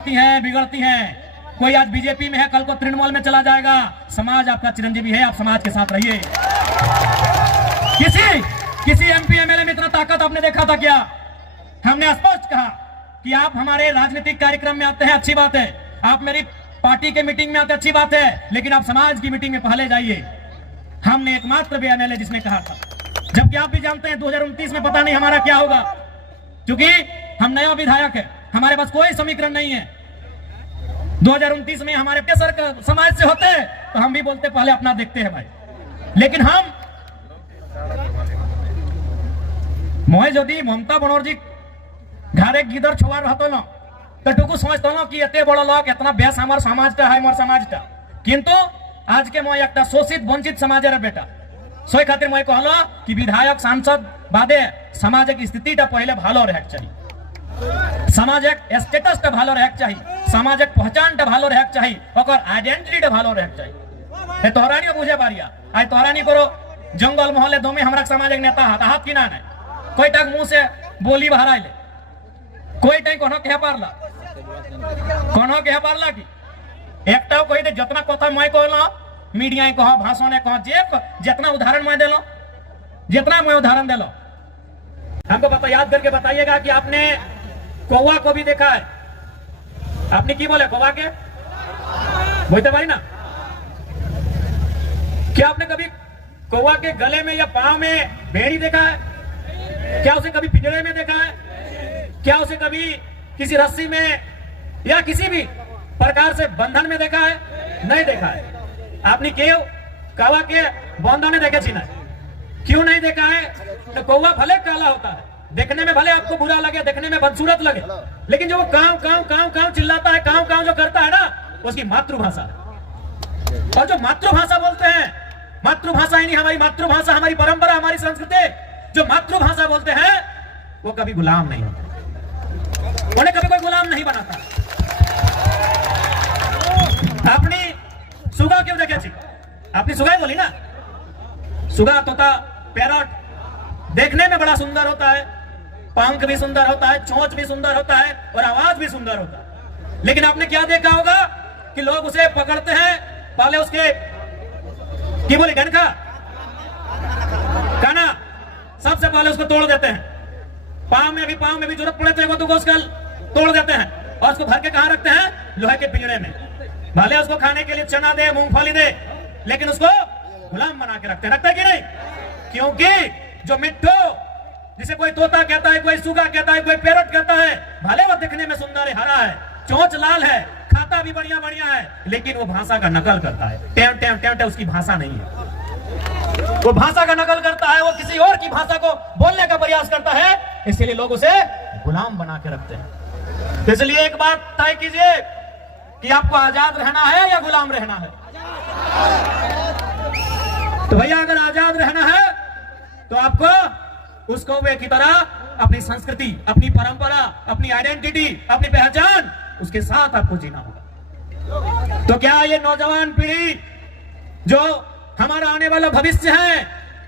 हैं, बिगड़ती हैं। कोई आज बीजेपी में है, कल को तृणमूल में चला जाएगा। समाज आपका चिरंजीवी है, आप समाज के साथ रहिए। किसी एमपी एमएलए में इतना ताकत आपने देखा था क्या? हमने स्पष्ट कहा कि आप हमारे राजनीतिक कार्यक्रम में आते हैं, अच्छी बात है। आप मेरी पार्टी के मीटिंग में आते, अच्छी बात है, लेकिन आप समाज की मीटिंग में पहले जाइए। हमने एकमात्र भी एमएलए जिसने कहा था, जबकि आप भी जानते हैं 2029 में पता नहीं हमारा क्या होगा, क्योंकि हम नया विधायक है, हमारे पास कोई समीकरण नहीं है। 2029 में हमारे पेशर समाज से होते तो हम भी बोलते पहले अपना देखते हैं भाई। लेकिन हम मोहे यदि ममता बनर्जी घरे गिदर छुआ रहते न तो टुकु समझते न कि एते बड़ लोग इतना बेस हमार समाजटा है, मोर समाजटा। किंतु आज के मोह एक शोषित वंचित समाजेर बेटा सोई खातिर मोह कहलो कि विधायक सांसद बादे समाजिक स्थितिटा पहले भालो रहेक चाहिए, सामाजिक स्टेटसटा भालो रहेक चाहिए, सामाजिक पहचानटा भालो रहेक चाहिए, ओकर आइडेंटिटीटा भालो रहेक चाहिए। ए तोहरानी बुझे पारिया आज तोहरानी करो जंगल मोहल्ले दोमे हमरा सामाजिक नेता हाथ कि ना नहीं कोई टाक मुंह से बोली बहराइले, कोई टाइम कोनो कह पारला कि एकटाও कहि दे जतना कथा मैं कहलो मीडिया कह भाषण कह जितना उदाहरण मैं देलो, जितना मैं उदाहरण देलो हमको पता याद करके बताइएगा कि आपने कौवा को भी देखा है। आपने की बोले कौवा के बोलते भाई ना, क्या आपने कभी कौवा के गले में या पांव में भेड़ी देखा है? क्या उसे कभी पिंजरे में देखा है? क्या उसे कभी किसी रस्सी में या किसी भी प्रकार से बंधन में देखा है? नहीं देखा है। आपने क्यों कौवा के बंधन में देखे ना? क्यों नहीं देखा है? तो कौवा भले काला होता है, देखने में भले आपको बुरा लगे, देखने में बदसूरत लगे, लेकिन जो वो काव काव काव काव चिल्लाता है, काव काव जो करता है ना, उसकी मातृभाषा है। और जो मातृभाषा बोलते हैं, मातृभाषा ही नहीं, हमारी मातृभाषा, हमारी परंपरा, हमारी संस्कृति, जो मातृभाषा बोलते हैं वो कभी गुलाम नहीं होते, उन्हें कभी कोई गुलाम नहीं बनाता। अपनी सुगा क्यों देखे थी? अपनी सुगा बोली ना, सुगा तोता पैरट देखने में बड़ा सुंदर होता है, पंख भी सुंदर होता है, चोंच भी सुंदर होता है और आवाज भी सुंदर होता है। लेकिन आपने क्या देखा होगा कि लोग उसे पकड़ते हैं, पहले उसके की बोली डंका काना सबसे पहले उसको तोड़ देते हैं, पांव में भी जरूरत पड़े तो उसका तोड़ देते हैं और उसको भर के कहां रखते हैं? लोहे के पिंजरे में। भले उसको खाने के लिए चना दे, मूंगफली दे, लेकिन उसको गुलाम बना के रखते हैं। रखते कि नहीं? क्योंकि जो मिट्टू जिसे कोई तोता कहता है, कोई सुगा कहता है, कोई पैरट कहता है, भले वो दिखने में सुंदर है, हरा है, चोंच लाल है, खाता भी बढ़िया बढ़िया है, लेकिन वो भाषा का नकल करता है। टेम टेम टेम टेम उसकी भाषा नहीं है, वो भाषा का नकल करता है, वो किसी और की भाषा को बोलने का प्रयास करता है, इसलिए लोग उसे गुलाम बना के रखते हैं। तो इसलिए एक बात तय कीजिए कि आपको आजाद रहना है या गुलाम रहना है। तो भैया अगर आजाद रहना है तो आपको उस कौवे की तरह अपनी संस्कृति, अपनी परंपरा, अपनी आइडेंटिटी, अपनी पहचान, उसके साथ आपको जीना होगा। तो क्या ये नौजवान पीढ़ी जो हमारा आने वाला भविष्य है,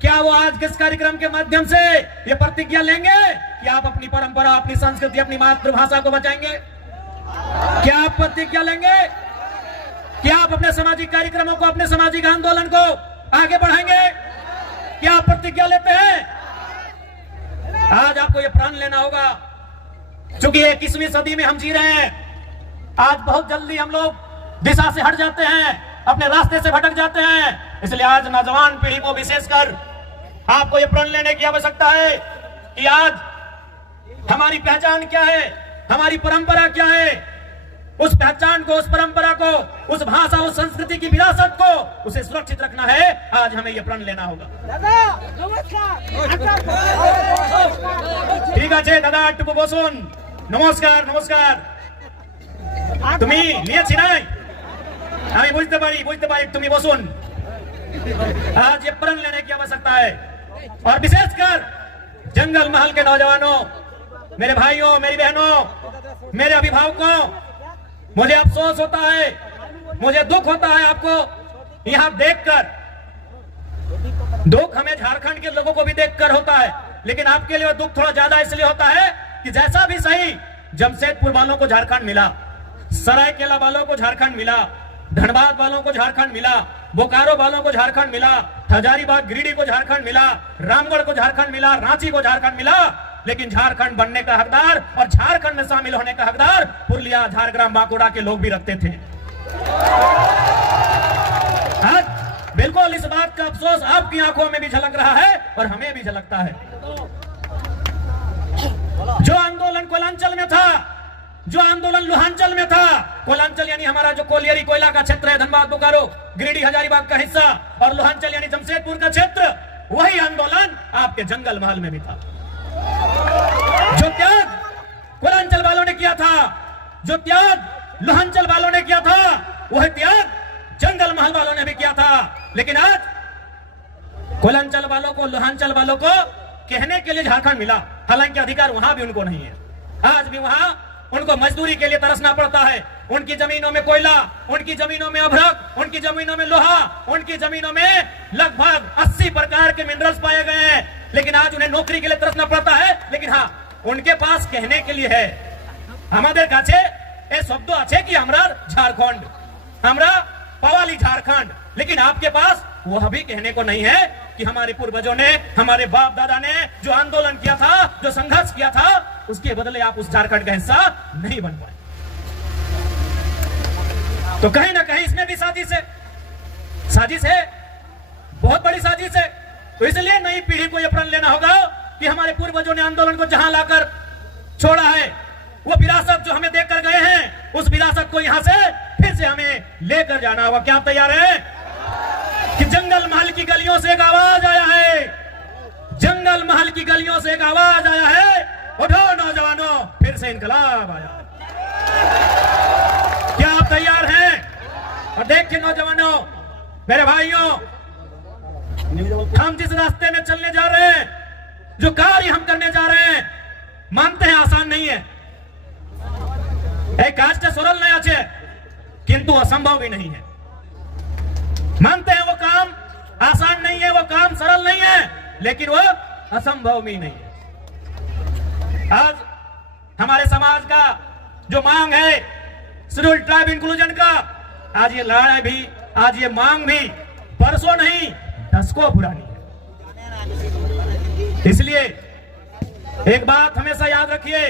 क्या वो आज के इस कार्यक्रम के माध्यम से ये प्रतिज्ञा लेंगे कि आप अपनी परंपरा, अपनी संस्कृति, अपनी मातृभाषा को बचाएंगे? क्या आप प्रतिज्ञा लेंगे? क्या आप अपने सामाजिक कार्यक्रमों को, अपने सामाजिक आंदोलन को आगे बढ़ाएंगे? क्या आप प्रतिज्ञा लेते हैं? आज आपको ये प्रण लेना होगा, क्योंकि 21वीं सदी में हम जी रहे हैं। आज बहुत जल्दी हम लोग दिशा से हट जाते हैं, अपने रास्ते से भटक जाते हैं। इसलिए आज नौजवान पीढ़ी को विशेषकर आपको ये प्रण लेने की आवश्यकता है कि आज हमारी पहचान क्या है, हमारी परंपरा क्या है, उस पहचान को, उस परंपरा को, उस भाषा, उस संस्कृति की विरासत को, उसे सुरक्षित रखना है। आज हमें ये प्रण लेना होगा। ठीक है दादा, टुपु बसुन, नमस्कार नमस्कार। তুমি নিয়েছি নাই, আমি বুঝতে পারি তুমি বসুন। आज ये प्रण लेने की आवश्यकता है, और विशेषकर जंगल महल के नौजवानों, मेरे भाइयों, मेरी बहनों, मेरे अभिभावकों, मुझे अफसोस होता है, मुझे दुख होता है आपको यहां देखकर। दुख हमें झारखंड के लोगों को भी देखकर होता है, लेकिन आपके लिए दुख थोड़ा ज्यादा इसलिए होता है कि जैसा भी सही जमशेदपुर वालों को झारखंड मिला, सरायकेला वालों को झारखंड मिला, धनबाद वालों को झारखंड मिला, बोकारो वालों को झारखंड मिला, हजारीबाग गिरिडीह को झारखंड मिला, रामगढ़ को झारखंड मिला, रांची को झारखंड मिला, लेकिन झारखंड बनने का हकदार और झारखंड में शामिल होने का हकदार पुरलिया, झारग्राम, बांकुड़ा के लोग भी रखते थे। आज बिल्कुल इस बात का अफसोस आपकी आंखों में भी झलक रहा है और हमें भी झलकता है। जो आंदोलन कोयलांचल में था, जो आंदोलन लोहांचल में था, कोयलांचल यानी हमारा जो कोलियरी कोयला का क्षेत्र है, धनबाद, बोकारो, गिरिडीह, हजारीबाग का हिस्सा, और लोहांचल यानी जमशेदपुर का क्षेत्र, वही आंदोलन आपके जंगल महल में भी था। जो त्याग कोयलांचल वालों ने किया था, जो त्याग लोहांचल वालों ने किया था, वह त्याग जंगल महल वालों ने भी किया था। लेकिन आज कोयलांचल वालों को, लोहांचल वालों को कहने के लिए झारखंड मिला, हालांकि अधिकार वहां भी उनको नहीं है। आज भी वहां उनको मजदूरी के लिए तरसना पड़ता है। उनकी जमीनों में कोयला, उनकी जमीनों में अभ्रक, उनकी जमीनों में लोहा, उनकी जमीनों में लगभग 80 प्रकार के मिनरल्स पाए गए हैं, लेकिन आज उन्हें नौकरी के लिए तरसना पड़ता है। लेकिन हाँ, उनके पास कहने के लिए है, हमारे काछे ए शब्द अच्छे कि हमरा झारखंड, हमरा पवाली झारखंड, लेकिन आपके पास वह भी कहने को नहीं है कि हमारे पूर्वजों ने, हमारे बाप दादा ने जो आंदोलन किया था, जो संघर्ष किया था, उसके बदले आप उस झारखंड का हिस्सा नहीं बन पाए। तो कहीं ना कहीं इसमें भी साजिश है, बहुत बड़ी साजिश है। तो इसलिए नई पीढ़ी को यह प्रण लेना होगा कि हमारे पूर्वजों ने आंदोलन को जहां लाकर छोड़ा है, वो विरासत जो हमें देकर गए हैं, उस विरासत को यहां से फिर से हमें लेकर जाना होगा। क्या आप तैयार हैं? कि जंगल महल की गलियों से एक आवाज आया है, जंगल महल की गलियों से एक आवाज आया है, उठो नौजवानों, फिर से इनकलाब आया है। क्या आप तैयार हैं? और देखिए नौजवानों, मेरे भाइयों, हम जिस रास्ते में चलने जा रहे हैं, जो कार्य हम करने जा रहे हैं, मानते हैं आसान नहीं है, एक काज सरल नहीं আছে, किंतु असंभव भी नहीं है। मानते हैं वो काम आसान नहीं है, वो काम सरल नहीं है, लेकिन वो असंभव भी नहीं है। आज हमारे समाज का जो मांग है शेड्यूल्ड ट्राइब इंक्लूजन का, आज ये लड़ाई भी, आज ये मांग भी बरसों नहीं दशकों पुरानी है। इसलिए एक बात हमेशा याद रखिए,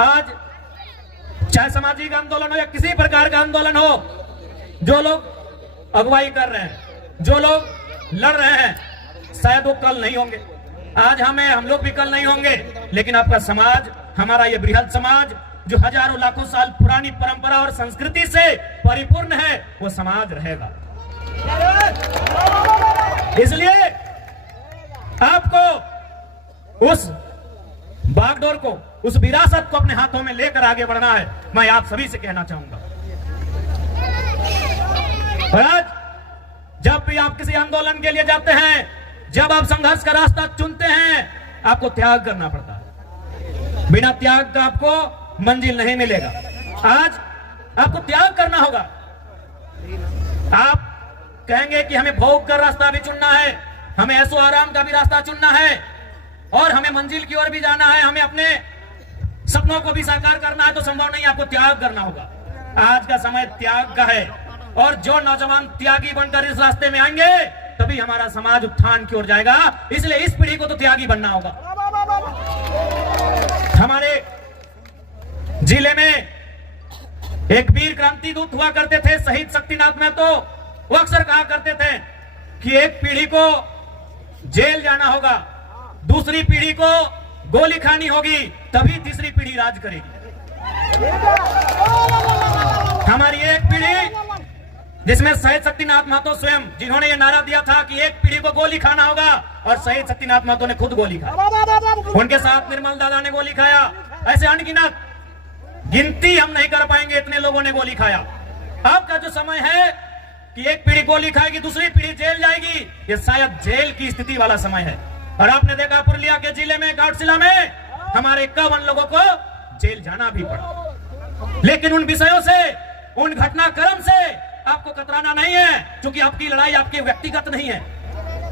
आज चाहे सामाजिक आंदोलन हो या किसी प्रकार का आंदोलन हो, जो लोग अगुवाई कर रहे हैं, जो लोग लड़ रहे हैं, शायद वो कल नहीं होंगे, आज हम लोग भी कल नहीं होंगे, लेकिन आपका समाज, हमारा ये बृहद समाज जो हजारों लाखों साल पुरानी परंपरा और संस्कृति से परिपूर्ण है, वो समाज रहेगा। इसलिए आपको उस बागडोर को, उस विरासत को अपने हाथों में लेकर आगे बढ़ना है, मैं आप सभी से कहना चाहूंगा। और आज जब भी आप किसी आंदोलन के लिए जाते हैं, जब आप संघर्ष का रास्ता चुनते हैं, आपको त्याग करना पड़ता है। बिना त्याग का आपको मंजिल नहीं मिलेगा। आज आपको त्याग करना होगा। आप कहेंगे कि हमें भोग कर रास्ता भी चुनना है, हमें ऐसो आराम का भी रास्ता चुनना है, और हमें मंजिल की ओर भी जाना है, हमें अपने सपनों को भी साकार करना है, तो संभव नहीं, आपको त्याग करना होगा। आज का समय त्याग का है, और जो नौजवान त्यागी बनकर इस रास्ते में आएंगे, तभी हमारा समाज उत्थान की ओर जाएगा। इसलिए इस पीढ़ी को तो त्यागी बनना होगा। हमारे जिले में एक वीर क्रांति दूत हुआ करते थे, शहीद शक्तिनाथ महतो, वो अक्सर कहा करते थे कि एक पीढ़ी को जेल जाना होगा, दूसरी पीढ़ी को गोली खानी होगी, तभी तीसरी पीढ़ी राज करेगी। हमारी एक पीढ़ी जिसमें शहीद शक्तिनाथ महतो स्वयं, जिन्होंने ये नारा दिया था कि एक पीढ़ी को गोली खाना होगा, और शहीद शक्तिनाथ महतो ने खुद गोली खाई, उनके साथ निर्मल दादा ने गोली खाया, ऐसे अनगिनत, गिनती हम नहीं कर पाएंगे, इतने लोगों ने गोली खाया। आपका जो समय है कि एक पीढ़ी गोली खाएगी, दूसरी पीढ़ी जेल जाएगी, ये शायद जेल की स्थिति वाला समय है। और आपने देखा पुरलिया के जिले में, घाटशिला में, हमारे 51 लोगों को जेल जाना भी पड़ा। लेकिन उन विषयों से, उन घटनाक्रम से आपको कतराना नहीं है, क्योंकि आपकी लड़ाई आपके व्यक्तिगत नहीं है,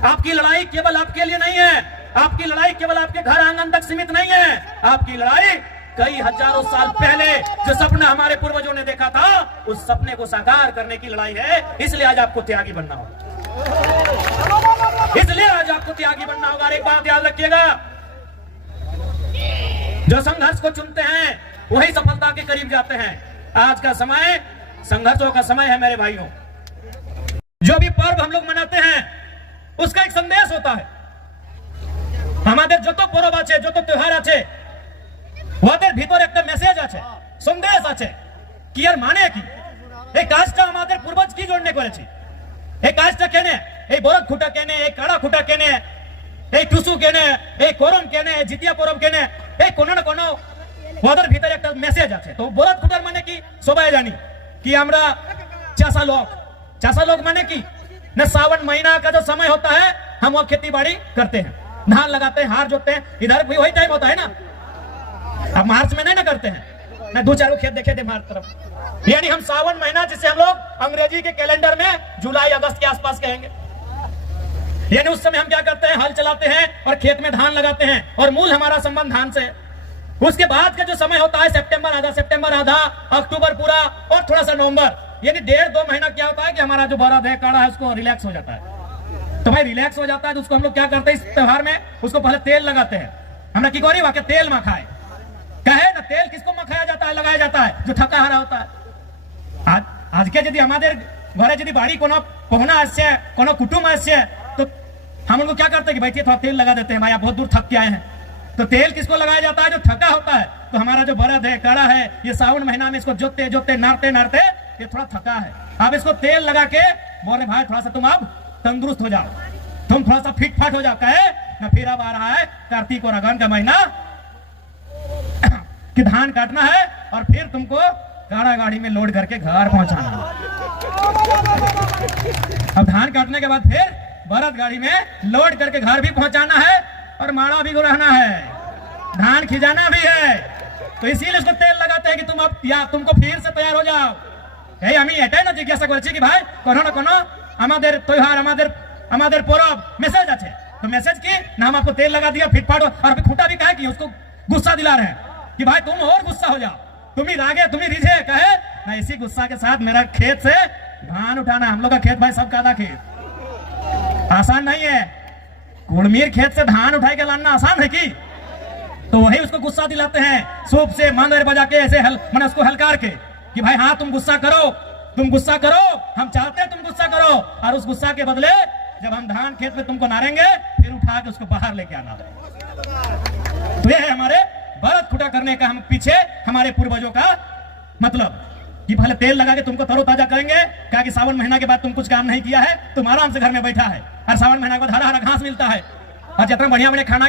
आपकी लड़ाई केवल आपके लिए नहीं है, आपकी लड़ाई केवल आपके घर आंगन तक सीमित नहीं है, आपकी लड़ाई कई हजारों साल पहले जो सपना हमारे पूर्वजों ने देखा था, उस सपने को साकार करने की लड़ाई है। इसलिए आज आपको त्यागी बनना होगा, इसलिए आज आपको त्यागी बनना होगा। और एक बात याद रखिएगा, जो संघर्ष को चुनते हैं वही सफलता के करीब जाते हैं। आज का समय संघर्षों का समय है मेरे भाइयों। जो भी पर्व हम लोग मनाते हैं उसका एक संदेश होता है। हमारे जो तो पर्व आछे, जो तो त्योहार आछे, ওদের ভিতরে একটা মেসেজ আছে, সন্দেশ আছে কি আর মানে কি এই কাজটা আমাদের পূর্বজ কি জন্য করেছে, এই কাজটা কেনে, এই বরদ খুঁটা কেনে, এই কাড়া খুঁটা কেনে, এই টুসু কেনে, এই করম কেনে, জিতিয়া পরব কেনে, এই কোনো না কোনো ওদের ভিতরে একটা মেসেজ আছে। তো বরদ খুঁটার মানে কি সবাই জানি कि আমরা चासा लोग माने की न सावन महीना का जो समय होता है हम वो खेती बाड़ी करते हैं, धान लगाते हैं, हार जोतते हैं। इधर भी वही टाइम होता है ना, अब मार्च में नहीं ना करते हैं, मैं दो चारों खेत देखे थे हमारी तरफ। यानी हम सावन महीना जिसे हम लोग अंग्रेजी के कैलेंडर में जुलाई अगस्त के आसपास कहेंगे, यानी उस समय हम क्या करते हैं, हल चलाते हैं और खेत में धान लगाते हैं और मूल हमारा संबंध धान से। उसके बाद का जो समय होता है सितंबर आधा, अक्टूबर पूरा और थोड़ा सा नवंबर, यानी 1.5-2 महीना क्या होता है कि हमारा जो बरद है, काड़ा है, उसको रिलैक्स हो जाता है। तो भाई रिलैक्स हो जाता है तो उसको हम लोग क्या करते हैं, इस त्योहार में उसको पहले तेल लगाते हैं। हमरा की गोरी वाके तेल मखाए कहे ना, तेल किसको मखाया जाता है, लगाया जाता है, जो थका हारा होता है। आज के यदि हमारे घरे यदि बाड़ी कोनो पहुना आसे, कोनो कुटुंब आसे, तो हम उनको क्या करते हैं कि बैठिए थोड़ा तेल लगा देते हैं, भाई आप बहुत दूर थक के आए हैं। तो तेल किसको लगाया जाता है, जो थका होता है। तो हमारा जो बरद है, काड़ा है, ये सावन महीना में इसको जोतते जोतते नारते ये थोड़ा थका है। अब इसको तेल लगा के बोल रहे भाई थोड़ा सा तुम अब तंदुरुस्त हो जाओ, तुम थोड़ा सा फिट फाट हो जाओ। कहे ना फिर अब आ रहा है कार्तिक और अगन का महीना कि धान काटना है और फिर तुमको काड़ा गाड़ी में लोड करके घर पहुंचाना है। अब धान काटने के बाद फिर बरद गाड़ी में लोड करके घर भी पहुंचाना है और माड़ा भी रहना है, धान खिजाना भी है। तो इसीलिए इसको तेल लगाते हैं कि तुम अब या तुमको फिर से तैयार हो जाओ। এই আমি এটাই না জিজ্ঞাসা করেছি কি ভাই কোনো না কোনো আমাদের त्योहार আমাদের পরব মেসেজ আছে, तो मैसेज की ना हम आपको तेल लगा दिया फिटफाट और अभी खूंटा भी कहे कि उसको गुस्सा दिला रहे हैं कि भाई तुम और गुस्सा हो जाओ, तुम ही रागे तुम ही रिझे। कहे ना इसी गुस्सा के साथ मेरा खेत से धान उठाना, हम लोग का खेत भाई सबका आधा खेत आसान नहीं है। कुड़मीर खेत से धान उठा के लाना आसान है की, तो वही उसको गुस्सा दिलाते हैं सूप से मंदर बजा के ऐसे मैंने उसको हलकार के कि भाई हाँ तुम गुस्सा करो, हम चाहते हैं तुम गुस्सा करो, और उस गुस्सा के बदले जब हम धान खेत में तुमको नारेंगे फिर उठा के उसको बाहर लेके आना। तो ये है हमारे बरद खुटा करने का हम पीछे हमारे पूर्वजों का मतलब कि पहले तेल लगा के तुमको तरोताजा करेंगे। क्या कि सावन महीना के बाद तुम कुछ काम नहीं किया है, तुम आराम से घर में बैठा है और सावन महीना के बाद हरा हरा घास मिलता है और जितना बढ़िया बढ़िया खाना